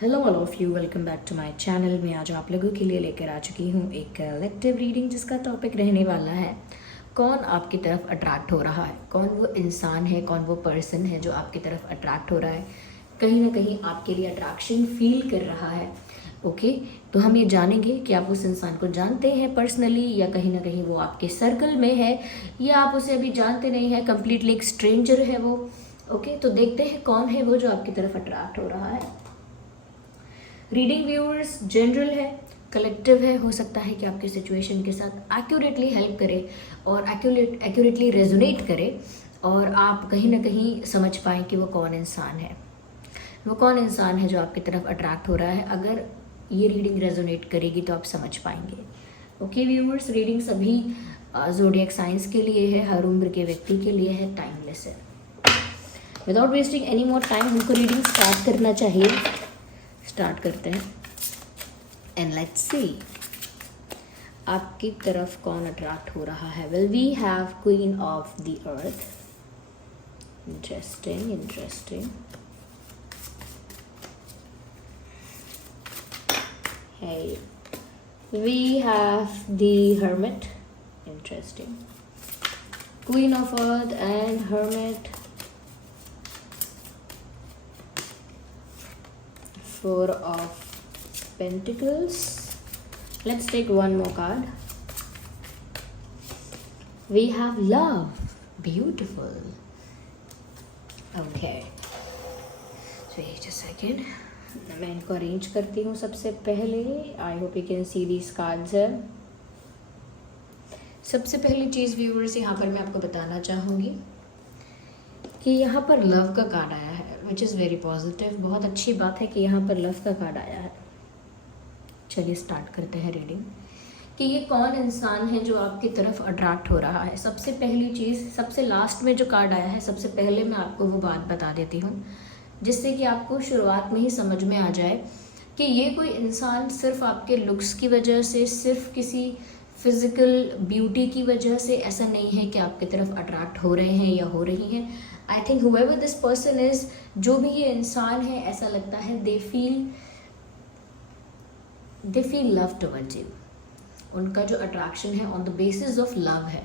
Hello all of you, welcome back to my channel. मैं आज आप लोगों के लिए लेकर आ चुकी हूँ एक कलेक्टिव रीडिंग जिसका टॉपिक रहने वाला है कौन आपकी तरफ अट्रैक्ट हो रहा है। कौन वो इंसान है, कौन वो पर्सन है जो आपकी तरफ अट्रैक्ट हो रहा है, कहीं ना कहीं आपके लिए अट्रैक्शन फील कर रहा है। ओके, तो हम ये जानेंगे कि आप उस इंसान को जानते हैं पर्सनली या कहीं ना कहीं वो आपके सर्कल में है या आप उसे अभी जानते नहीं है, कम्प्लीटली एक स्ट्रेंजर है वो। ओके, तो देखते हैं कौन है वो जो आपकी तरफ अट्रैक्ट हो रहा है। रीडिंग व्यूअर्स जनरल है, कलेक्टिव है। हो सकता है कि आपके सिचुएशन के साथ एक्यूरेटली हेल्प करे और एक्यूरेटली रेजोनेट करे और आप कहीं ना कहीं समझ पाएँ कि वो कौन इंसान है, वो कौन इंसान है जो आपकी तरफ अट्रैक्ट हो रहा है। अगर ये रीडिंग रेजोनेट करेगी तो आप समझ पाएंगे। ओके व्यूअर्स, रीडिंग सभी ज़ोडिएक साइंस के लिए है, हर उम्र के व्यक्ति के लिए है, टाइमलेस है। Without wasting any more time हमको रीडिंग स्टार्ट करना चाहिए। स्टार्ट करते हैं एंड लेट्स सी आपकी तरफ कौन अट्रैक्ट हो रहा है। Well we have queen of the earth. Interesting interesting. Hey, we have the Hermit. Interesting. Queen of Earth and Hermit. Four of Pentacles. Let's take one more card. We have Love. Beautiful. Okay. So wait a second. मैं इनको arrange करती हूँ सबसे पहले। I hope you can see these cards है। सबसे पहली चीज़ viewers यहाँ पर मैं आपको बताना चाहूँगी कि यहाँ पर लव का कार्ड आया है, विच इज़ वेरी पॉजिटिव। बहुत अच्छी बात है कि यहाँ पर लव का कार्ड आया है। चलिए स्टार्ट करते हैं रीडिंग कि ये कौन इंसान है जो आपकी तरफ अट्रैक्ट हो रहा है। सबसे पहली चीज़, सबसे लास्ट में जो कार्ड आया है, सबसे पहले मैं आपको वो बात बता देती हूँ जिससे कि आपको शुरुआत में ही समझ में आ जाए कि ये कोई इंसान सिर्फ आपके लुक्स की वजह से, सिर्फ किसी फिजिकल ब्यूटी की वजह से ऐसा नहीं है कि आपकी तरफ अट्रैक्ट हो रहे हैं या हो रही हैं। I think whoever this person is, जो भी ये इंसान है, ऐसा लगता है they feel love towards you. उनका जो अट्रैक्शन है on the basis of love है,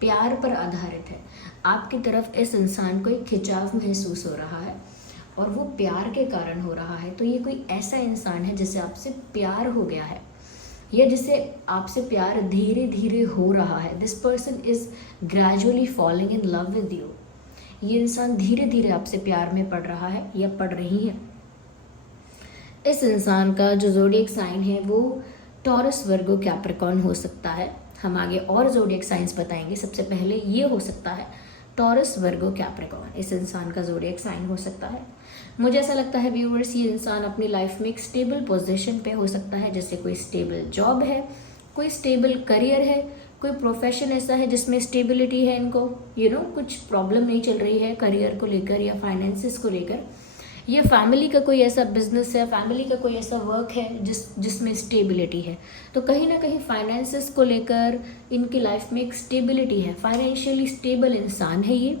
प्यार पर आधारित है। आपकी तरफ इस इंसान को एक खिंचाव महसूस हो रहा है और वो प्यार के कारण हो रहा है। तो ये कोई ऐसा इंसान है जिसे आपसे प्यार हो गया है या जिसे आपसे प्यार धीरे धीरे हो रहा है। This person is gradually following in love with you. ये इंसान धीरे धीरे आपसे प्यार में पड़ रहा है या पड़ रही है। इस इंसान का जो ज़ोडिएक साइन है वो टॉरस, वर्गो, कैप्रिकॉर्न हो सकता है। हम आगे और ज़ोडिएक साइंस बताएंगे। सबसे पहले ये हो सकता है टॉरस, वर्गो, कैप्रिकॉर्न। इस इंसान का ज़ोडिएक साइन हो सकता है। मुझे ऐसा लगता है व्यूअर्स, ये इंसान अपनी लाइफ में एक स्टेबल पोजीशन पे हो सकता है, जैसे कोई स्टेबल जॉब है, कोई स्टेबल करियर है, कोई प्रोफेशन ऐसा है जिसमें स्टेबिलिटी है। इनको कुछ प्रॉब्लम नहीं चल रही है करियर को लेकर या फाइनेंसिस को लेकर। ये फैमिली का कोई ऐसा बिजनेस है, फैमिली का कोई ऐसा वर्क है जिसमें स्टेबिलिटी है। तो कहीं ना कहीं फाइनेंसिस को लेकर इनकी लाइफ में एक स्टेबिलिटी है, फाइनेंशियली स्टेबल इंसान है ये।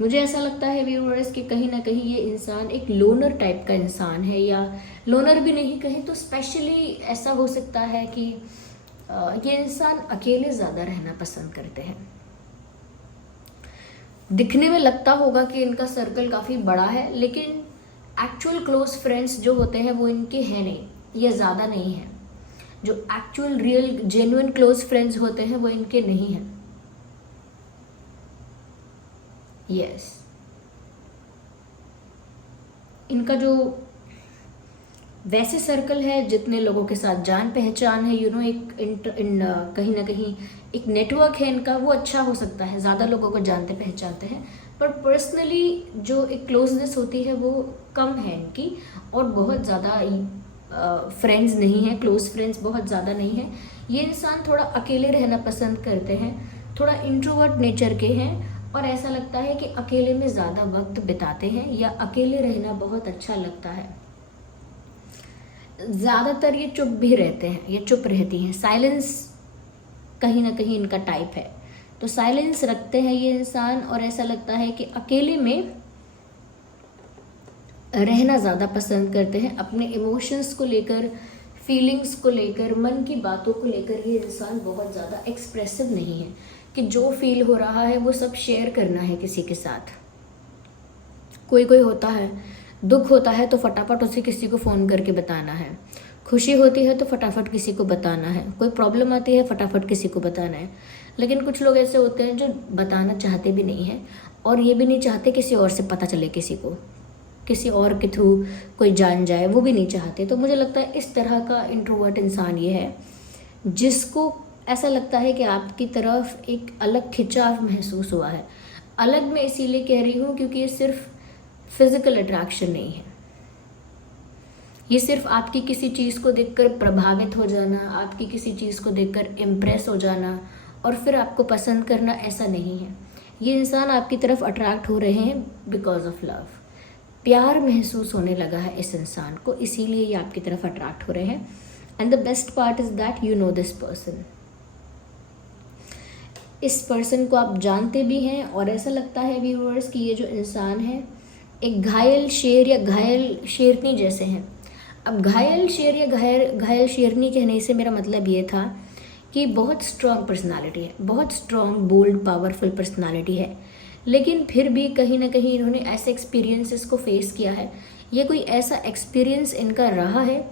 मुझे ऐसा लगता है व्यूअर्स कि कहीं ना कहीं ये इंसान एक लोनर टाइप का इंसान है, या लोनर भी नहीं कहें तो स्पेशली ऐसा हो सकता है कि ये इंसान अकेले ज़्यादा रहना पसंद करते हैं। दिखने में लगता होगा कि इनका सर्कल काफ़ी बड़ा है, लेकिन एक्चुअल क्लोज फ्रेंड्स जो होते हैं वो इनके हैं नहीं या ज़्यादा नहीं है। जो actual real genuine close friends होते हैं वो इनके नहीं हैं। यस, इनका जो वैसे सर्कल है, जितने लोगों के साथ जान पहचान है, कहीं ना कहीं एक नेटवर्क है इनका, वो अच्छा हो सकता है। ज़्यादा लोगों को जानते पहचानते हैं, पर पर्सनली जो एक क्लोजनेस होती है वो कम है इनकी, और बहुत ज़्यादा फ्रेंड्स नहीं हैं, क्लोज फ्रेंड्स बहुत ज़्यादा नहीं हैं। ये इंसान थोड़ा अकेले रहना पसंद करते हैं, थोड़ा इंट्रोवर्ट नेचर के हैं, और ऐसा लगता है कि अकेले में ज़्यादा वक्त बिताते हैं या अकेले रहना बहुत अच्छा लगता है। ज़्यादातर ये चुप भी रहते हैं, ये चुप रहती हैं। साइलेंस कहीं ना कहीं इनका टाइप है, तो साइलेंस रखते हैं ये इंसान, और ऐसा लगता है कि अकेले में रहना ज़्यादा पसंद करते हैं, अपने इमोशंस को लेकर, फीलिंग्स को लेकर, मन की बातों को लेकर ये इंसान बहुत ज़्यादा एक्सप्रेसिव नहीं है कि जो फील हो रहा है वो सब शेयर करना है किसी के साथ। कोई कोई होता है, दुख होता है तो फटाफट उसे किसी को फ़ोन करके बताना है, खुशी होती है तो फटाफट किसी को बताना है, कोई प्रॉब्लम आती है फटाफट किसी को बताना है। लेकिन कुछ लोग ऐसे होते हैं जो बताना चाहते भी नहीं हैं और ये भी नहीं चाहते किसी और से पता चले, किसी और के थ्रू कोई जान जाए, वो भी नहीं चाहते। तो मुझे लगता है इस तरह का इंट्रोवर्ट इंसान ये है जिसको ऐसा लगता है कि आपकी तरफ एक अलग खिंचाव महसूस हुआ है। अलग मैं इसीलिए कह रही हूँ क्योंकि ये सिर्फ फिजिकल अट्रैक्शन नहीं है, ये सिर्फ आपकी किसी चीज़ को देखकर प्रभावित हो जाना, आपकी किसी चीज़ को देखकर इम्प्रेस हो जाना और फिर आपको पसंद करना, ऐसा नहीं है। ये इंसान आपकी तरफ अट्रैक्ट हो रहे हैं बिकॉज ऑफ लव। प्यार महसूस होने लगा है इस इंसान को, इसीलिए ये आपकी तरफ अट्रैक्ट हो रहे हैं। And the best part is that you know this person. इस पर्सन को आप जानते भी हैं और ऐसा लगता है व्यूअर्स कि ये जो इंसान है एक घायल शेर या घायल शेरनी जैसे हैं। अब घायल शेर या घायल शेरनी कहने से मेरा मतलब ये था कि बहुत स्ट्रॉन्ग पर्सनालिटी है, बहुत स्ट्रॉन्ग, बोल्ड, पावरफुल पर्सनालिटी है, लेकिन फिर भी कहीं ना कहीं इन्होंने ऐसे एक्सपीरियंसेस को फेस किया है। ये कोई ऐसा एक्सपीरियंस इनका रहा है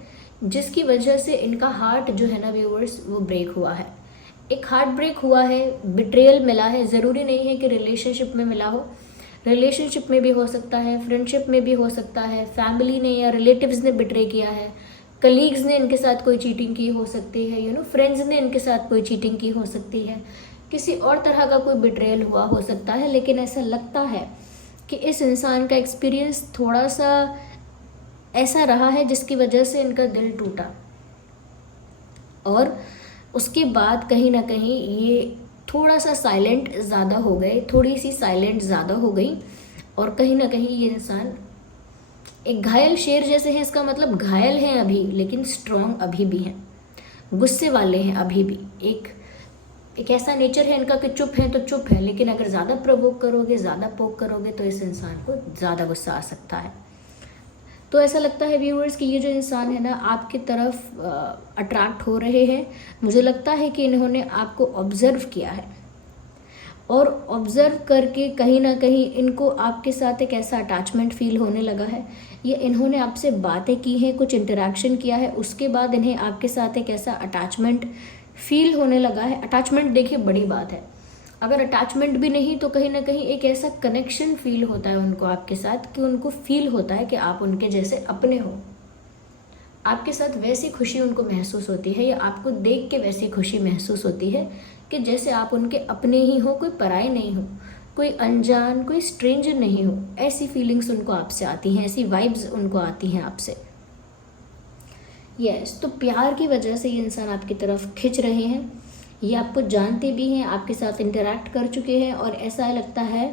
जिसकी वजह से इनका हार्ट जो है ना व्यूअर्स वो ब्रेक हुआ है। एक हार्ट ब्रेक हुआ है, बिट्रेयल मिला है। ज़रूरी नहीं है कि रिलेशनशिप में मिला हो, रिलेशनशिप में भी हो सकता है, फ्रेंडशिप में भी हो सकता है, फैमिली ने या रिलेटिव्स ने बिट्रे किया है, कलीग्स ने इनके साथ कोई चीटिंग की हो सकती है, फ्रेंड्स ने इनके साथ कोई चीटिंग की हो सकती है, किसी और तरह का कोई बिट्रेयल हुआ हो सकता है। लेकिन ऐसा लगता है कि इस इंसान का एक्सपीरियंस थोड़ा सा ऐसा रहा है जिसकी वजह से इनका दिल टूटा और उसके बाद कहीं ना कहीं ये थोड़ा सा साइलेंट ज़्यादा हो गए, थोड़ी सी साइलेंट ज़्यादा हो गई और कहीं ना कहीं ये इंसान एक घायल शेर जैसे हैं। इसका मतलब घायल हैं अभी लेकिन स्ट्रॉन्ग अभी भी हैं, गुस्से वाले हैं अभी भी। एक ऐसा नेचर है इनका कि चुप है तो चुप है, लेकिन अगर ज़्यादा प्रवोक करोगे, ज़्यादा पोक करोगे तो इस इंसान को ज़्यादा गुस्सा आ सकता है। तो ऐसा लगता है व्यूअर्स कि ये जो इंसान है ना आपकी तरफ अट्रैक्ट हो रहे हैं। मुझे लगता है कि इन्होंने आपको ऑब्जर्व किया है और ऑब्जर्व करके कहीं ना कहीं इनको आपके साथ एक ऐसा अटैचमेंट फील होने लगा है। ये इन्होंने आपसे बातें की हैं, कुछ इंटरेक्शन किया है, उसके बाद इन्हें आपके साथ एक ऐसा अटैचमेंट फील होने लगा है। अटैचमेंट देखिए बड़ी बात है, अगर अटैचमेंट भी नहीं तो कहीं ना कहीं एक ऐसा कनेक्शन फील होता है उनको आपके साथ कि उनको फील होता है कि आप उनके जैसे अपने हो। आपके साथ वैसी खुशी उनको महसूस होती है या आपको देख के वैसी खुशी महसूस होती है कि जैसे आप उनके अपने ही हो, कोई पराये नहीं हो, कोई अनजान, कोई स्ट्रेंजर नहीं हो। ऐसी फीलिंग्स उनको आपसे आती हैं, ऐसी वाइब्स उनको आती हैं आपसे। यस, तो प्यार की वजह से ये इंसान आपकी तरफ खिंच रहे हैं। ये आपको जानते भी हैं, आपके साथ इंटरेक्ट कर चुके हैं और ऐसा लगता है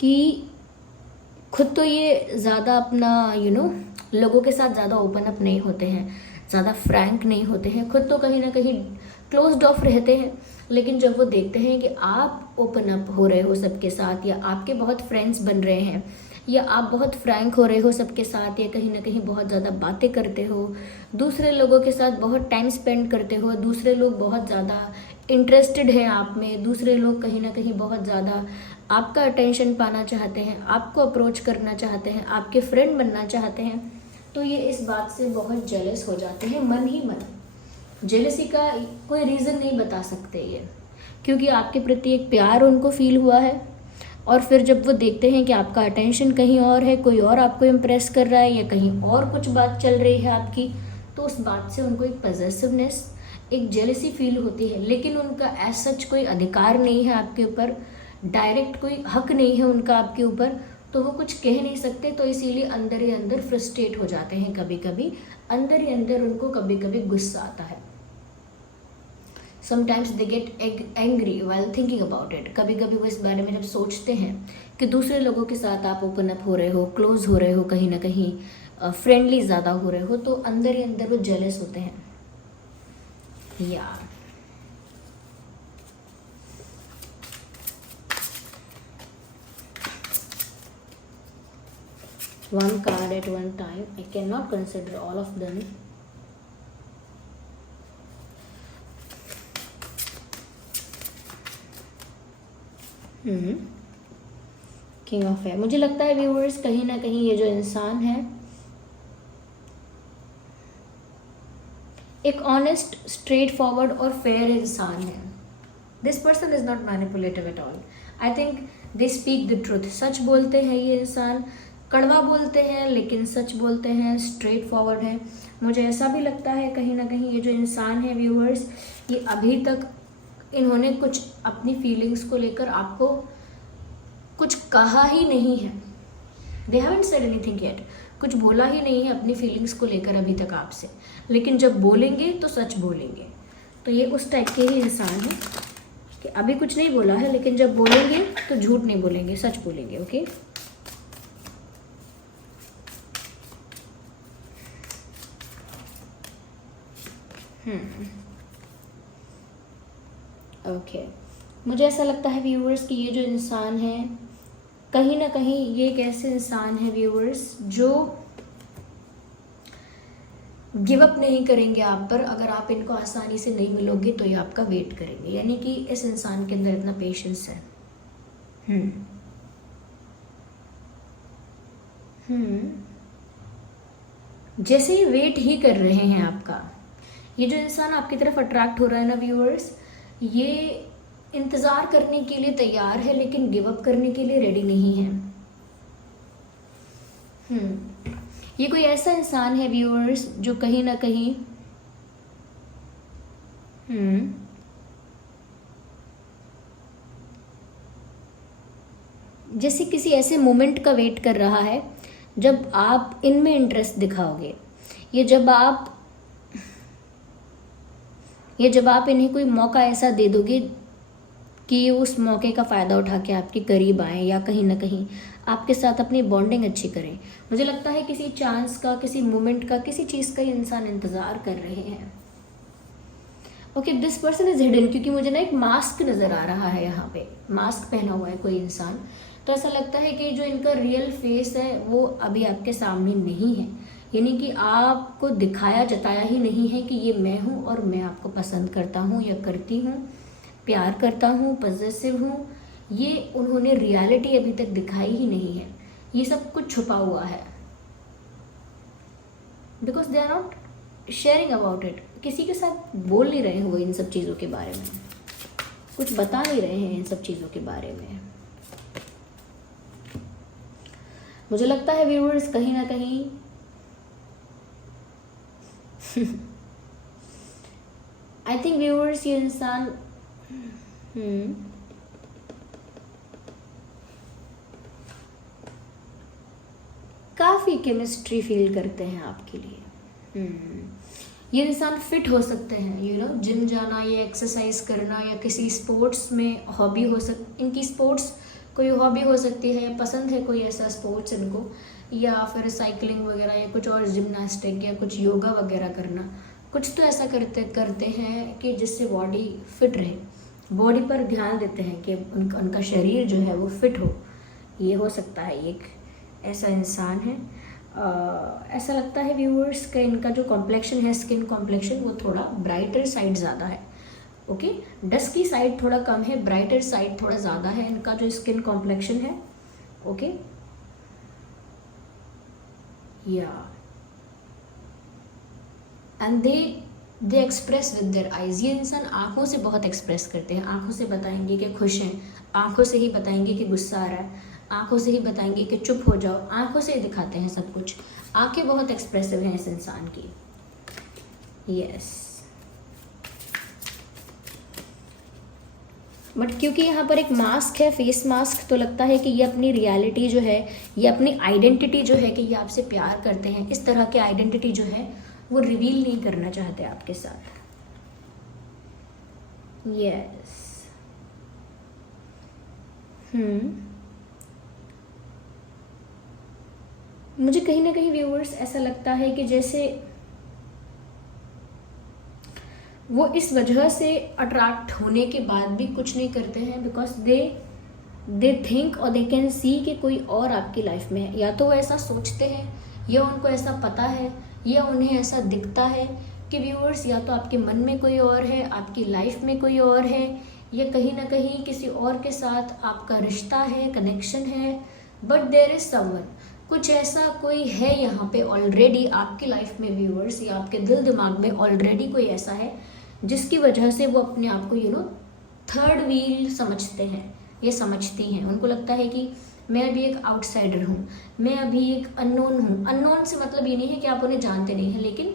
कि खुद तो ये ज़्यादा अपना लोगों के साथ ज़्यादा ओपन अप नहीं होते हैं, ज़्यादा फ्रैंक नहीं होते हैं, खुद तो कहीं ना कहीं क्लोज्ड ऑफ रहते हैं। लेकिन जब वो देखते हैं कि आप ओपन अप हो रहे हो सबके साथ या आपके बहुत फ्रेंड्स बन रहे हैं या आप बहुत फ्रैंक हो रहे हो सबके साथ या कहीं ना कहीं बहुत ज़्यादा बातें करते हो, दूसरे लोगों के साथ बहुत टाइम स्पेंड करते हो, दूसरे लोग बहुत ज़्यादा इंटरेस्टेड हैं आप में, दूसरे लोग कहीं ना कहीं बहुत ज़्यादा आपका अटेंशन पाना चाहते हैं, आपको अप्रोच करना चाहते हैं, आपके फ्रेंड बनना चाहते हैं, तो ये इस बात से बहुत जेलस हो जाते हैं मन ही मन। जेलसी का कोई रीज़न नहीं बता सकते ये, क्योंकि आपके प्रति एक प्यार उनको फील हुआ है और फिर जब वो देखते हैं कि आपका अटेंशन कहीं और है, कोई और आपको इम्प्रेस कर रहा है या कहीं और कुछ बात चल रही है आपकी, तो उस बात से उनको एक पॉजेसिवनेस, एक जेलसी फील होती है। लेकिन उनका एज सच कोई अधिकार नहीं है आपके ऊपर, डायरेक्ट कोई हक नहीं है उनका आपके ऊपर, तो वो कुछ कह नहीं सकते। तो इसीलिए अंदर ही अंदर फ्रस्ट्रेट हो जाते हैं, कभी कभी अंदर ही अंदर उनको कभी कभी गुस्सा आता है। Sometimes they get angry while thinking about it. कभी कभी वो इस बारे में जब सोचते हैं कि दूसरे लोगों के साथ आप ओपन अप हो रहे हो, क्लोज हो रहे हो, कहीं ना कहीं फ्रेंडली ज़्यादा हो रहे हो, तो अंदर ही अंदर वो जेलस होते हैं यार। one card at one time. I cannot consider all of them. King of है। मुझे लगता है व्यूअर्स कहीं ना कहीं ये जो इंसान है एक ऑनेस्ट, स्ट्रेट फॉरवर्ड और फेयर इंसान है। This person is not manipulative at all. I think they speak the truth. सच बोलते हैं ये इंसान, कड़वा बोलते हैं लेकिन सच बोलते हैं, स्ट्रेट फॉरवर्ड है। मुझे ऐसा भी लगता है कहीं ना कहीं ये जो इंसान है व्यूअर्स, ये अभी तक इन्होंने कुछ अपनी फीलिंग्स को लेकर आपको कुछ कहा ही नहीं है। They haven't said anything yet. कुछ बोला ही नहीं है अपनी फीलिंग्स को लेकर अभी तक आपसे, लेकिन जब बोलेंगे तो सच बोलेंगे। तो ये उस टाइप के ही इंसान है कि अभी कुछ नहीं बोला है, लेकिन जब बोलेंगे तो झूठ नहीं बोलेंगे, सच बोलेंगे। ओके, ओके मुझे ऐसा लगता है व्यूअर्स कि ये जो इंसान है कहीं ना कहीं ये एक ऐसे इंसान है व्यूअर्स जो गिव अप नहीं करेंगे आप पर। अगर आप इनको आसानी से नहीं मिलोगे तो ये आपका वेट करेंगे, यानी कि इस इंसान के अंदर इतना पेशेंस है। जैसे ही वेट ही कर रहे हैं आपका, ये जो इंसान आपकी तरफ अट्रैक्ट हो रहा है ना व्यूअर्स, ये इंतज़ार करने के लिए तैयार है लेकिन गिव अप करने के लिए रेडी नहीं है। ये कोई ऐसा इंसान है व्यूअर्स जो कहीं ना कहीं जैसे किसी ऐसे मोमेंट का वेट कर रहा है जब आप इनमें इंटरेस्ट दिखाओगे। ये जब आप इन्हें कोई मौका ऐसा दे दोगे कि ये उस मौके का फ़ायदा उठा के आपके करीब आएँ या कहीं ना कहीं आपके साथ अपनी बॉन्डिंग अच्छी करें। मुझे लगता है किसी चांस का, किसी मोमेंट का, किसी चीज़ का ये इंसान इंतज़ार कर रहे हैं। Okay, this person is hidden, क्योंकि मुझे ना एक मास्क नज़र आ रहा है, यहाँ पे मास्क पहना हुआ है कोई इंसान। तो ऐसा लगता है कि जो इनका रियल फेस है वो अभी आपके सामने नहीं है, यानी कि आपको दिखाया जताया ही नहीं है कि ये मैं हूँ और मैं आपको पसंद करता हूँ या करती हूँ, प्यार करता हूँ, पॉजिटिव हूँ। ये उन्होंने रियलिटी अभी तक दिखाई ही नहीं है। ये सब कुछ छुपा हुआ है, because they are not sharing about it. किसी के साथ बोल नहीं रहे हो इन सब चीज़ों के बारे में, कुछ बता नहीं रहे हैं इन सब चीज़ों के बारे में। मुझे लगता है व्यूअर्स कहीं ना कहीं आई थिंक व्यूअर्स ये इंसान काफ़ी केमिस्ट्री फील करते हैं आपके लिए। ये इंसान फिट हो सकते हैं, यू नो, जिम जाना या एक्सरसाइज करना या किसी स्पोर्ट्स में हॉबी इनकी स्पोर्ट्स कोई हॉबी हो सकती है, या पसंद है कोई ऐसा स्पोर्ट्स इनको, या फिर साइकिलिंग वगैरह या कुछ और जिम्नास्टिक या कुछ योगा वगैरह करना। कुछ तो ऐसा करते हैं कि जिससे बॉडी फिट रहे, बॉडी पर ध्यान देते हैं कि उनका शरीर जो है वो फिट हो। ये हो सकता है एक ऐसा इंसान है। ऐसा लगता है व्यूअर्स का इनका जो कॉम्प्लेक्शन है, स्किन कॉम्प्लेक्शन, वो थोड़ा ब्राइटर साइड ज़्यादा है। ओके, डस्की साइड थोड़ा कम है, ब्राइटर साइड थोड़ा ज़्यादा है इनका जो स्किन कॉम्प्लेक्शन है। ओके, या and they express with their eyes. ये इंसान आंखों से बहुत एक्सप्रेस करते हैं, आंखों से बताएंगे कि खुश हैं, आंखों से ही बताएंगे कि गुस्सा आ रहा है, आंखों से ही बताएंगे कि चुप हो जाओ, आंखों से ही दिखाते हैं सब कुछ। आंखें बहुत एक्सप्रेसिव हैं इस इंसान की। यस, बट क्योंकि यहाँ पर एक मास्क है, फेस मास्क, तो लगता है कि ये अपनी रियलिटी जो है, ये अपनी आइडेंटिटी जो है कि ये आपसे प्यार करते हैं, इस तरह की आइडेंटिटी जो है वो रिवील नहीं करना चाहते आपके साथ। यस, मुझे कहीं ना कहीं व्यूअर्स ऐसा लगता है कि जैसे वो इस वजह से अट्रैक्ट होने के बाद भी कुछ नहीं करते हैं, बिकॉज दे दे थिंक और दे कैन सी कि कोई और आपकी लाइफ में है। या तो वो ऐसा सोचते हैं, या उनको ऐसा पता है, या उन्हें ऐसा दिखता है कि व्यूअर्स या तो आपके मन में कोई और है, आपकी लाइफ में कोई और है, या कहीं ना कहीं किसी और के साथ आपका रिश्ता है, कनेक्शन है। बट देयर इज समवन, कुछ ऐसा कोई है यहाँ पे ऑलरेडी आपकी लाइफ में व्यूअर्स, या आपके दिल दिमाग में ऑलरेडी कोई ऐसा है जिसकी वजह से वो अपने आप को थर्ड व्हील समझते हैं, ये समझती हैं। उनको लगता है कि मैं अभी एक आउटसाइडर हूँ, मैं अभी एक अननोन हूँ। अननोन से मतलब ये नहीं है कि आप उन्हें जानते नहीं हैं, लेकिन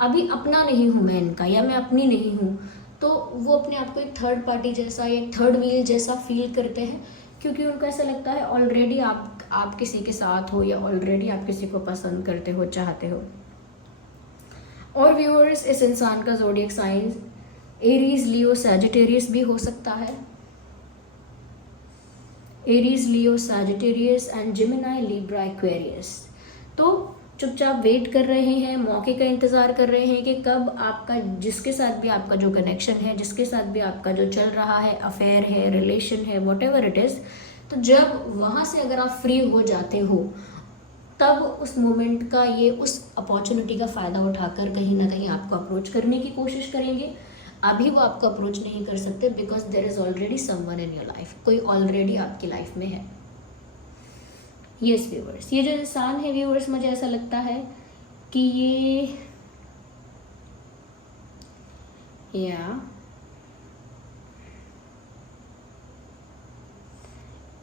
अभी अपना नहीं हूँ मैं इनका, या मैं अपनी नहीं हूँ। तो वो अपने आप को एक थर्ड पार्टी जैसा या थर्ड व्हील जैसा फील करते हैं, क्योंकि उनको ऐसा लगता है ऑलरेडी आप किसी के साथ हो, या ऑलरेडी आप किसी को पसंद करते हो, चाहते हो। और व्यूअर्स, इस इंसान का ज़ोडिएक साइन एरीज, लियो, सैजिटेरियस भी हो सकता है। Aries, Leo, Sagittarius and Gemini, Libra, Aquarius. तो चुपचाप वेट कर रहे हैं, मौके का इंतज़ार कर रहे हैं कि कब आपका, जिसके साथ भी आपका जो कनेक्शन है, जिसके साथ भी आपका जो चल रहा है, अफेयर है, रिलेशन है, वॉट एवर इट इज़, तो जब वहाँ से अगर आप फ्री हो जाते हो, तब उस मोमेंट का, ये उस अपॉर्चुनिटी का फ़ायदा उठाकर कहीं ना कहीं आपको अप्रोच करने की कोशिश करेंगे। अभी वो आपको अप्रोच नहीं कर सकते, because there is already someone in your life, कोई ऑलरेडी आपकी लाइफ में है। यस व्यूअर्स, ये जो इंसान है व्यूअर्स, मुझे ऐसा लगता है कि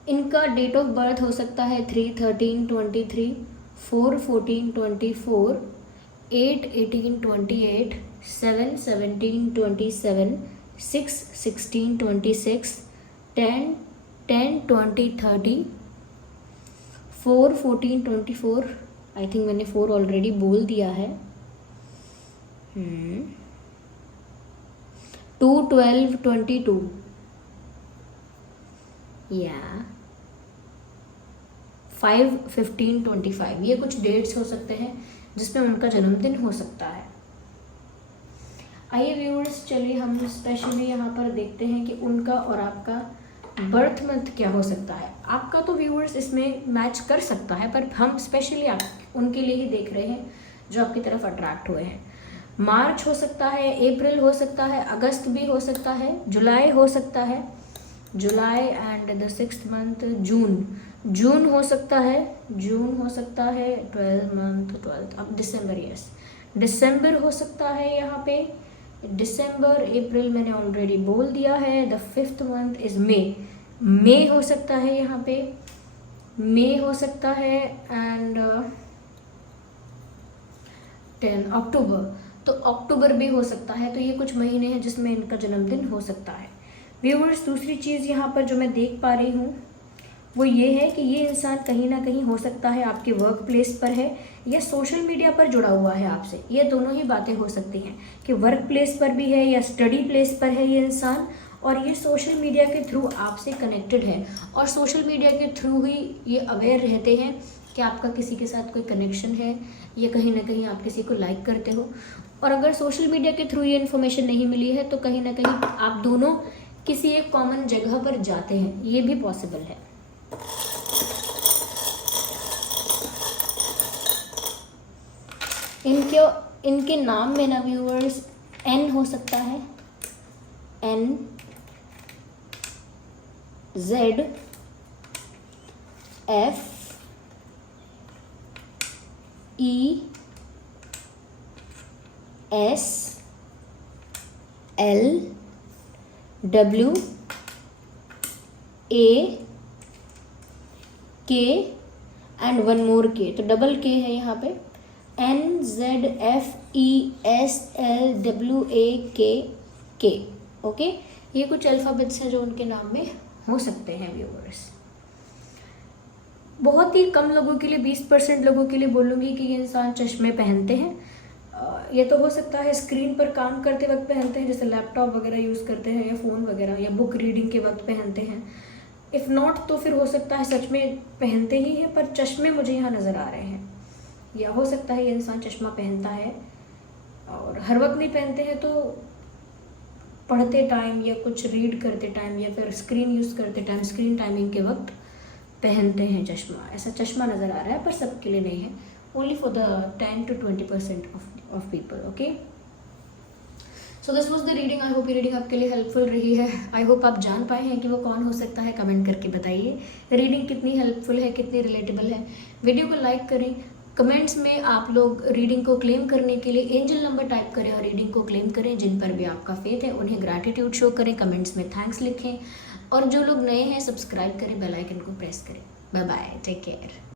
इनका डेट ऑफ बर्थ हो सकता है 3/13/23, 4/14/24, 8/18/28, 7/17/27, 6/16/26, 10/10/20/30, 4/14/24। आई थिंक मैंने 4 ऑलरेडी बोल दिया है। 2/12/22, या 5/15/25। ये कुछ डेट्स हो सकते हैं जिसमें उनका जन्मदिन हो सकता है। आइए व्यूअर्स, चलिए हम स्पेशली यहाँ पर देखते हैं कि उनका और आपका बर्थ मंथ क्या हो सकता है। आपका तो व्यूअर्स इसमें मैच कर सकता है, पर हम स्पेशली आप उनके लिए ही देख रहे हैं जो आपकी तरफ अट्रैक्ट हुए हैं। मार्च हो सकता है, अप्रैल हो सकता है, अगस्त भी हो सकता है, जुलाई हो सकता है, जुलाई एंड द 6th मंथ जून हो सकता है, 12th मंथ 12th, अब दिसंबर, यस दिसंबर हो सकता है यहाँ पे, दिसंबर, अप्रैल मैंने ऑलरेडी बोल दिया है। द 5th मंथ इज मे हो सकता है यहाँ पे, मे हो सकता है, एंड 10 अक्टूबर, तो अक्टूबर भी हो सकता है। तो ये कुछ महीने हैं जिसमें इनका जन्मदिन हो सकता है। व्यूअर्स, दूसरी चीज़ यहाँ पर जो मैं देख पा रही हूँ वो ये है कि ये इंसान कहीं ना कहीं हो सकता है आपके वर्क प्लेस पर है, या सोशल मीडिया पर जुड़ा हुआ है आपसे। ये दोनों ही बातें हो सकती हैं कि वर्क प्लेस पर भी है या स्टडी प्लेस पर है ये इंसान, और ये सोशल मीडिया के थ्रू आपसे कनेक्टेड है, और सोशल मीडिया के थ्रू ही ये अवेयर रहते हैं कि आपका किसी के साथ कोई कनेक्शन है, या कहीं ना कहीं आप किसी को लाइक करते हो। और अगर सोशल मीडिया के थ्रू ये इन्फॉर्मेशन नहीं मिली है, तो कहीं ना कहीं आप दोनों किसी एक कॉमन जगह पर जाते हैं, ये भी पॉसिबल है। इनके नाम में ना व्यूअर्स एन हो सकता है, NZFESL, WAK and one more के, तो डबल के है यहाँ पे, NZFESLWAKK। ओके, ये कुछ अल्फ़ाबेट्स हैं जो उनके नाम में हो सकते हैं व्यूअर्स। बहुत ही कम लोगों के लिए, 20% लोगों के लिए बोलूँगी कि ये इंसान चश्मे पहनते हैं। ये तो हो सकता है स्क्रीन पर काम करते वक्त पहनते हैं, जैसे लैपटॉप वगैरह यूज़ करते हैं, या फ़ोन वगैरह, या बुक रीडिंग के वक्त पहनते हैं। इफ़ नॉट तो फिर हो सकता है सच में पहनते ही हैं, पर चश्मे मुझे यहाँ नज़र आ रहे हैं। या हो सकता है ये इंसान चश्मा पहनता है और हर वक्त नहीं पहनते हैं, तो पढ़ते टाइम या कुछ रीड करते टाइम या फिर स्क्रीन यूज़ करते टाइम, स्क्रीन टाइमिंग के वक्त पहनते हैं चश्मा। ऐसा चश्मा नज़र आ रहा है पर सबके लिए नहीं है, only for the 10 to 20% of people. Okay, so this was the reading. I hope ये रीडिंग आपके लिए हेल्पफुल रही है। आई होप आप जान पाए हैं कि वो कौन हो सकता है। कमेंट करके बताइए रीडिंग कितनी हेल्पफुल है, कितनी रिलेटेबल है। वीडियो को लाइक करें, कमेंट्स में आप लोग रीडिंग को क्लेम करने के लिए एंजल नंबर टाइप करें और रीडिंग को क्लेम करें। जिन पर भी आपका फेथ है उन्हें ग्रैटिट्यूड शो करें, कमेंट्स में थैंक्स लिखें, और जो लोग नए हैं सब्सक्राइब करें, बेल आइकन को प्रेस करें। Bye bye, take care.